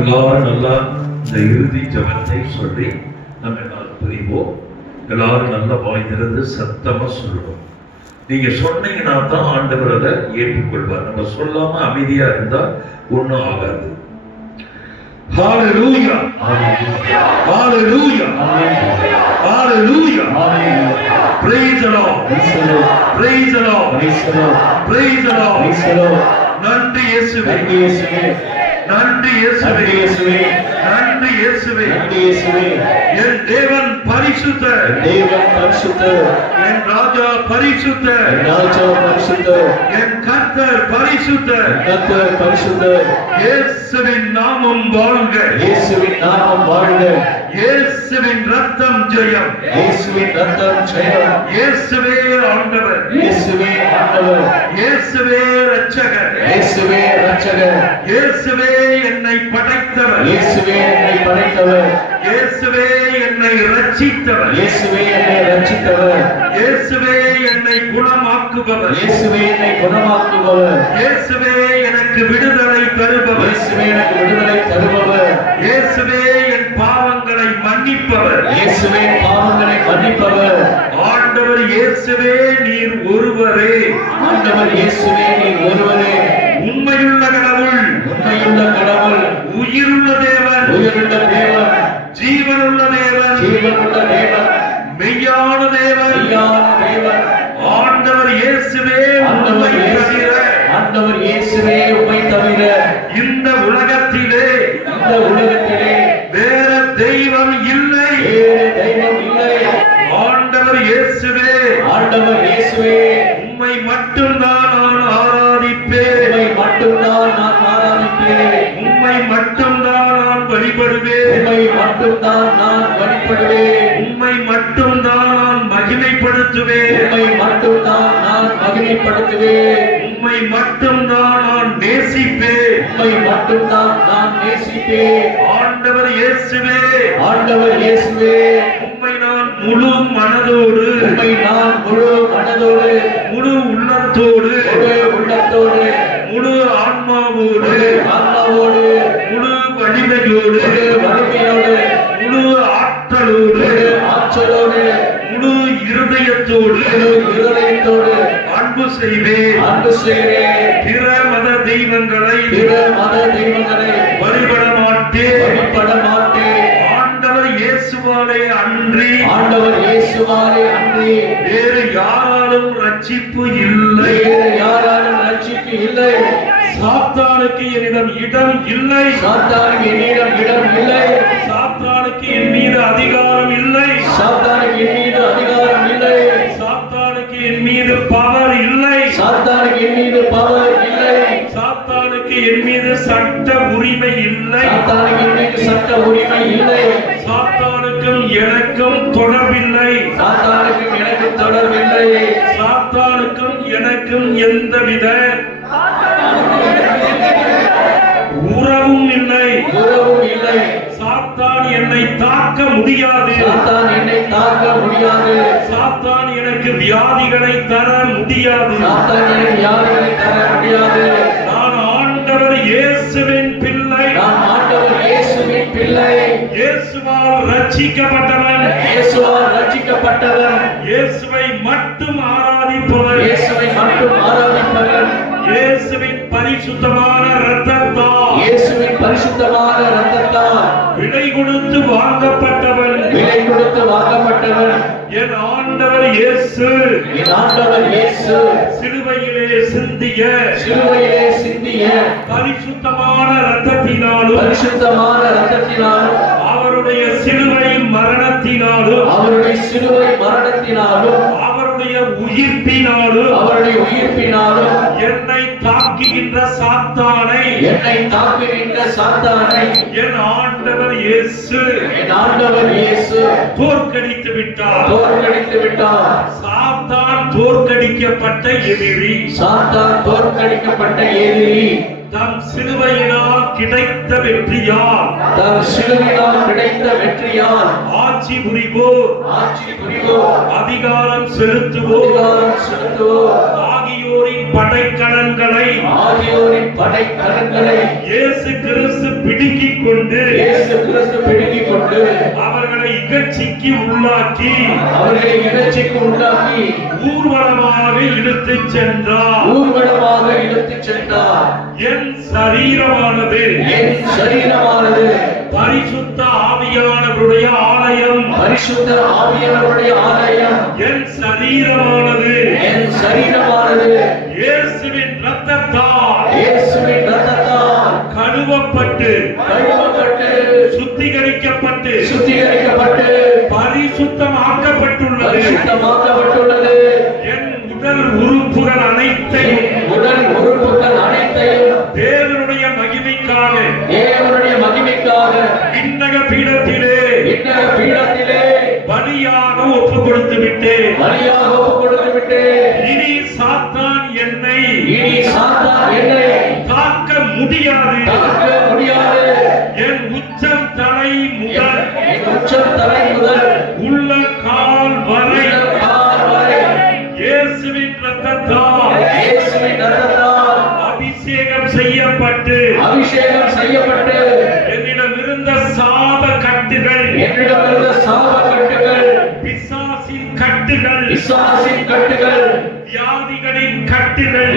எல்லாரும் நல்லா இந்த இறுதி ஜபத்தை சொல்லி நம்ம எல்லாரும் புரிவோம். எல்லாரும் நல்லா வாய் திறந்து சத்தமா சொல்லுவோம். நீங்க சொன்னீங்கன்னா தான் ஆண்டவர் அதை ஏற்றுக்கொள்வார். நம்ம சொல்லாம அமைதியா இருந்தா ஒண்ணும் ஆகாது. Hallelujah. Hallelujah. Hallelujah. Hallelujah. Praise the Lord. Praise the Lord. Praise the Lord. Praise the Lord. Praise the Lord. நன்றி இயேசுவே. நன்றி இயேசுவே. நன்றி இயேசுவே. நன்றி இயேசுவே. நன்றி இயேசுவே. என் தேவன் பரிசுத்தர். தேவன் பரிசுத்தர். என் ராஜா பரிசுத்தர். ராஜா பரிசுத்தர். என் கர்த்தர் பரிசுத்தர். கர்த்தர் பரிசுத்தர். இயேசுவின் நாமம் வாழ்க. இயேசுவின் நாமம் வாழ்க. இயேசுவின் ரத்தம் ஜெயம். இயேசுவின் ரத்தம் ஜெயம். இயேசுவே ஆண்டவர். இயேசுவே ஆண்டவர். இயேசுவே இரட்சகர். இயேசுவே இரட்சகர். இயேசுவே என்னை படைத்தவர். இயேசுவே என்னை படைத்தவர். இயேசுவே என்னை இரட்சித்தவர். இயேசுவே என்னை இரட்சித்தவர். இயேசுவே என்னை குணமாக்குபவர். இயேசுவே என்னை குணமாக்குபவர். இயேசுவே எனக்கு விடுதலை தருபவர். இயேசுவே எனக்கு விடுதலை தருபவர். இயேசுவே என் பாவங்களை மன்னிப்பவர். இயேசுவே பாவங்களை மன்னிப்பவர். ஆண்டவர் இயேசுவே நீர் ஒருவரே. ஆண்டவர் இயேசுவே நீர் ஒருவரே. உண்மையுள்ள கடவுள். உண்மையுள்ள கடவுள். உயிருள்ள தேவன். உயிருள்ள தேவன். ஜீவனுள்ள தேவன். ஜீவனுள்ள தேவன். மெய்யான தேவன். மெய்யான தேவன். ஆண்டவர் இயேசுவே உம்மை தவிர. ஆண்டவர் இயேசுவே உம்மை தவிர இந்த உலகத்திலே வேற தெய்வம் இல்லை. வேற தெய்வம் இல்லை. ஆண்டவர் இயேசுவே. ஆண்டவர் இயேசுவே உம்மை மட்டும்தான் நான் ஆராதிப்பேன். உம்மை மட்டும்தான் நான் ஆராதிப்பேன். உம்மை மட்டும்தான் நான் வழிபடுவேன். உம்மை மட்டும்தான் நான் வழிபடுவேன். உம்மை மட்டும்தான் நான் மகிமைப்படுத்துவேன். உம்மை மட்டும்தான் நான் மகிமைப்படுத்துவேன். உம்மை மட்டும்தான் நான் நேசிப்பேன். உம்மை மட்டும்தான் நான் நேசிப்பேன். ஆண்டவர் இயேசுவே. ஆண்டவர் இயேசுவே உம்மை நான் முழு மனதோடு. உம்மை நான் முழு மனதோடு. முழு உள்ளத்தோடு. முழு உள்ளத்தோடு. முழு ஆன்மாவோடு. ஆன்மாவோடு. முழு வலிமையோடு. முழு வலிமையோடு. முழு ஆற்றலோடு. ஆற்றலோடு. முழு இருதயத்தோடு. முழு இருதயத்தோடு அன்பு செய்வேன். அன்பு செய்வேன். பிற மத தெய்வங்களை. பிற மத தெய்வங்களை வழிபட மாட்டேன். வழிபட மாட்டேன். ஆண்டவர் இயேசுவாலே அன்றி. ஆண்டவர் இயேசுவாலே அன்றி வேறு யாராலும் ரட்சிப்பு இல்லை. வேறு யாராலும் ரட்சிப்பு இல்லை. சாத்தானுக்கு என்னிடம் இடம் இல்லை. சாத்தானுக்கு என்னிடம் இடம் இல்லை. சாத்தானுக்கு என் மீது அதிகாரம் இல்லை. சாத்தானுக்கு என் மீது அதிகாரம் இல்லை. சாத்தானுக்கு என் மீது பவர் இல்லை. சாத்தானுக்கு என் மீது பவர் இல்லை. சாத்தானுக்கு என் மீது சட்ட உரிமை இல்லை. சாத்தானுக்கு என் மீது சட்ட உரிமை இல்லை. சாத்தானுக்கும் எனக்கும் தொடர்பில்லை. சாத்தானுக்கும் எனக்கும் தொடர்பில்லை. சாத்தானுக்கும் எனக்கும் எந்தவித உறவும் இல்லை. உறவும் இல்லை. சாத்தான் என்னை தாக்க முடியாது. சாத்தான் என்னை தாக்க முடியாது. சாத்தான் எனக்கு வியாதிகளை தர முடியாது. சாத்தான் எனக்கு வியாதிகளை தர முடியாது. நான் ஆண்டவர் இயேசுவின் பிள்ளை. நான் ஆண்டவர் இயேசுவின் பிள்ளை. இயேசுவால் ரட்சிக்கப்பட்டவன். இயேசுவால் ரட்சிக்கப்பட்டவன். இயேசுவை மட்டும் ஆராதிப்பவன். இயேசுவை மட்டும் ஆராதிப்பவன். இயேசுவின் பரிசுத்தமான இரத்தத்தால். இயேசுவின் பரிசுத்தமான இரத்தத்தால் விலை கொடுத்து வாங்கப்பட்டவன். விலை கொடுத்து வாங்கப்பட்டவன். என் ஆண்டவர் இயேசு. என் ஆண்டவர் இயேசு சிலுவையிலே சிந்திய. சிலுவையிலே சிந்திய பரிசுத்தமான இரத்தத்தினாலும். பரிசுத்தமான இரத்தத்தினாலும் அவருடைய சிலுவை மரணத்தினாலும். அவருடைய சிலுவை மரணத்தினாலும் அவருடைய உயிர்ப்பினாலும். அவருடைய உயிர்ப்பினாலும் என்னை தாக்குகின்ற சாத்தானை. என்னை தாக்குகின்ற சாத்தானை என் ஆண்டவர் இயேசு. என் ஆண்டவர் இயேசு தோற்கடித்து விட்டார். தோற்கடித்து விட்டார். சாத்தான் தோற்கடிக்கப்பட்ட எதிரி. சாத்தான் தோற்கடிக்கப்பட்ட எதிரி தம் சிலுவையினால் கிடைத்த வெற்றியால். தம் சிலுவையினால் கிடைத்த வெற்றியால் ஆட்சி புரிவோர். ஆட்சி புரிவோர். அதிகாரம் செலுத்துவோர். அதிகாரம் செலுத்துவோர் ஆகியோரின் படைக்கலன்களை. ஆகியோரின் படைக்கலன்களை இயேசு கிறிஸ்து பிடுங்கிக் கொண்டு அவர்களை இகழ்ச்சிக்கு உள்ளாக்கி ஊர்வலமாக இழுத்துச் சென்றார். என் சரீரமானது பரிசுத்த ஆவியானவருடைய ஆலயம். என் சரீரமானது இயேசுவின் இரத்தத்தால் கழுவப்பட்டு சுத்திகரிக்கப்பட்டு பரிசுத்தமாக்கப்பட்டுள்ளது. என் உடல் உறுப்புகள் அனைத்தையும் தேவனுடைய மகிமைக்காக விண்ணக பீடத்திலே பலியாக ஒப்பு கொடுத்து விட்டேன். இனி சாத்தான் என்னை தாக்க முடியாது. என் உச்சம் தலை முதல் உள்ள கால் வரை இயேசுவின் இரத்தத்தால் அபிஷேகம் செய்யப்பட்டு என்னிடம் இருந்த சாப கட்டுகள் பிசாசின் கட்டுகள் வியாதிகளின் கட்டுகள்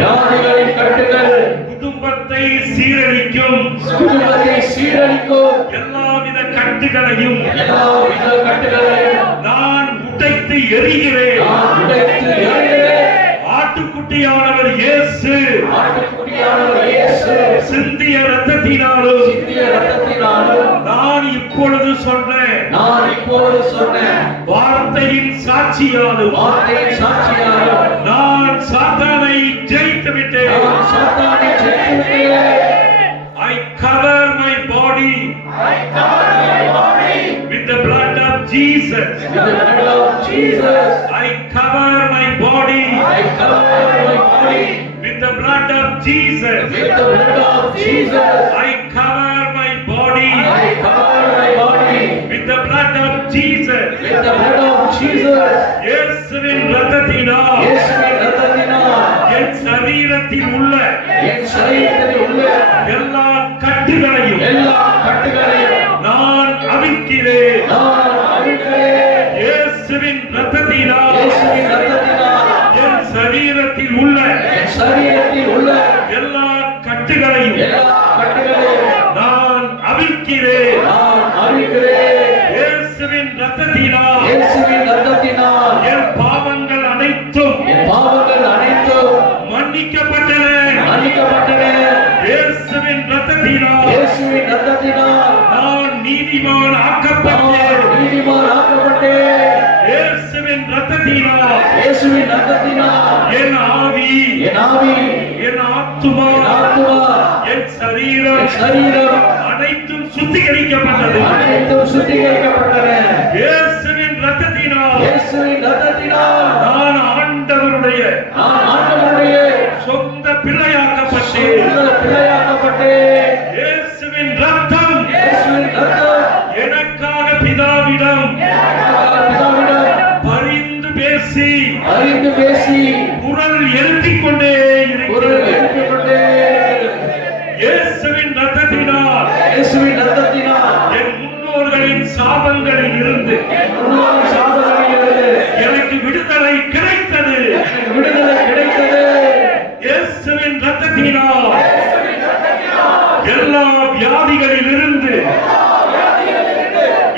குடும்பத்தை சீரழிக்கும் எல்லாவித கட்டுகளையும் நான் உடைத்து எறிகிறேன். ஆட்டுக்குட்டியானவர் இயேசு சிந்திய இரத்தத்தினாலும் நான் இப்பொழுது சொன்னேன் வார்த்தையின் சாட்சியாலும் நான் சாத்தானை ஜெயித்து விட்டேன். I cover my body with the blood of Jesus. I cover my body with the blood of Jesus. I cover my body with the blood of Jesus. இயேசுவின் இரத்தத்தினால் என் சரீரத்தில் உள்ள எல்லா கட்டுகளையும் நான் அவிழ்க்கிறேன். இயேசுவின் இரத்தத்தினால் என் சரீரத்தில் உள்ள எல்லா கட்டுகளையும் நான் அவிழ்க்கிறேன். இயேசுவின் இரத்தத்தினால் என் பாவங்கள் அனைத்தும் மன்னிக்கப்பட்டன. இயேசுவின் இரத்தத்தினால் நான் நீதிமான் ஆக்கப்பட்டேன். இயேசுவின் இரத்தத்தினால் என் ஆவி என் ஆத்துமா என் சரீரம் அனைத்தும் சுத்திகரிக்கப்பட்டது. இயேசுவின் இரத்தத்தினால் நான் ஆண்டவருடைய சொந்த பிள்ளையாக்கப்பட்டேன். இயேசுவின் இரத்தம் எனக்காக பிதாவிடம் பரிந்து பேசி குரல் எழுப்பிக் கொண்டே இருக்கிறது. இயேசுவின் இரத்தத்தினால் என் முன்னோர்களின் சாபங்களில் இருந்து எனக்கு விடுதலை கிடைத்தது. இயேசுவின் இரத்தத்தினால் எல்லா வியாதிகளில் இருந்து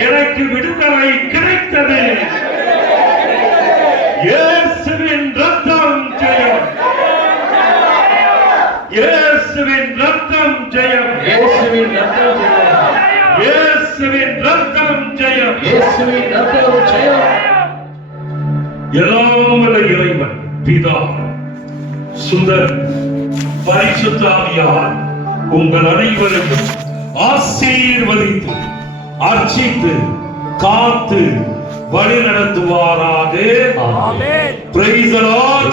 எனக்கு விடுதலை கிடைத்தது. இயேசுவின் இரத்தம் ஜெயம். இயேசுவின் இரத்தம் ஜெயம். இயேசுவின் இரத்தம் ஜெயம். எல்லாம் வல்ல இறைவன் பிதா சுந்தர் பரிசுத்த ஆவியார் உங்கள் அனைவரையும் ஆசீர்வதித்து அர்ச்சித்து காத்து வழி நடத்துவாராக. Praise the Lord.